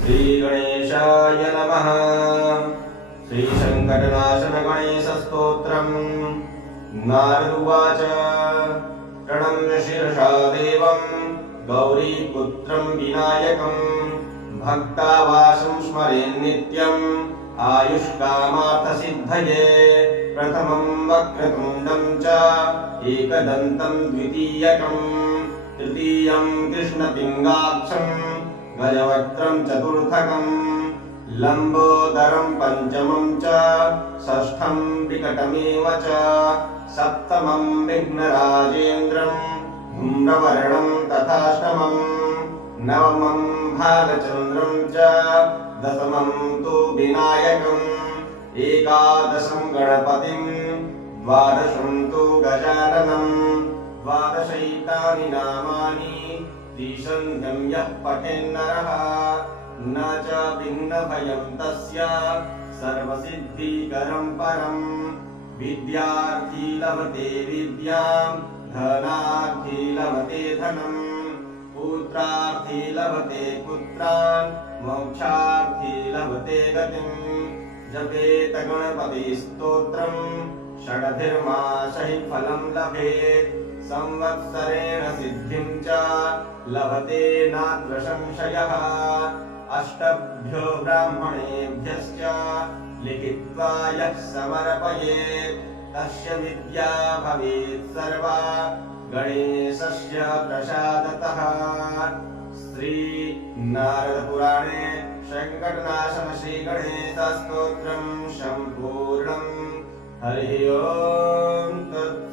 श्रीगणेशाय नमः। श्रीसङ्कटनाशन गणेशस्तोत्रम्। नारद उवाच प्रणम्य शिरसा देवं गौरीपुत्रं विनायकं भक्तावासं स्मरेन्नित्यम् आयुष्कामार्थसिद्धये। प्रथमं वक्रतुण्डं च एकदन्तं द्वितीयकं तृतीयं कृष्णपिङ्गाक्षं गजवक्त्रं चतुर्थकं लम्बोदरं पञ्चमं च षष्ठं विकटमेव च सप्तमं विघ्नराजेन्द्रं धूम्रवर्णं तथाष्टमं नवमं भालचन्द्रं च दशमं तु विनायकम् एकादशं गणपतिं द्वादशं तु गजाननं द्वादशैतानि नामानि त्रिसन्ध्यं यः पठेन्नरः न च विघ्नभयं तस्य सर्वसिद्धिकरं परं। विद्यार्थी लभते विद्यां धनार्थी लभते धनं पुत्रार्थी लभते पुत्रान् मोक्षार्थी लभते गतिम्। जपेत गणपतिस्तोत्रं षडभिर्मासैः फलं लभेत् संवत्सरेण सिद्धिं च लभते नात्र संशयः। अष्टभ्यो ब्राह्मणेभ्यश्च लिखित्वा यः समर्पयेत् तस्य विद्या भवेत् सर्वा गणेशस्य प्रसादतः। श्री नारद पुराणे संकटनाशन श्री गणेश स्तोत्रं संपूर्णम्। हरि ओम तत्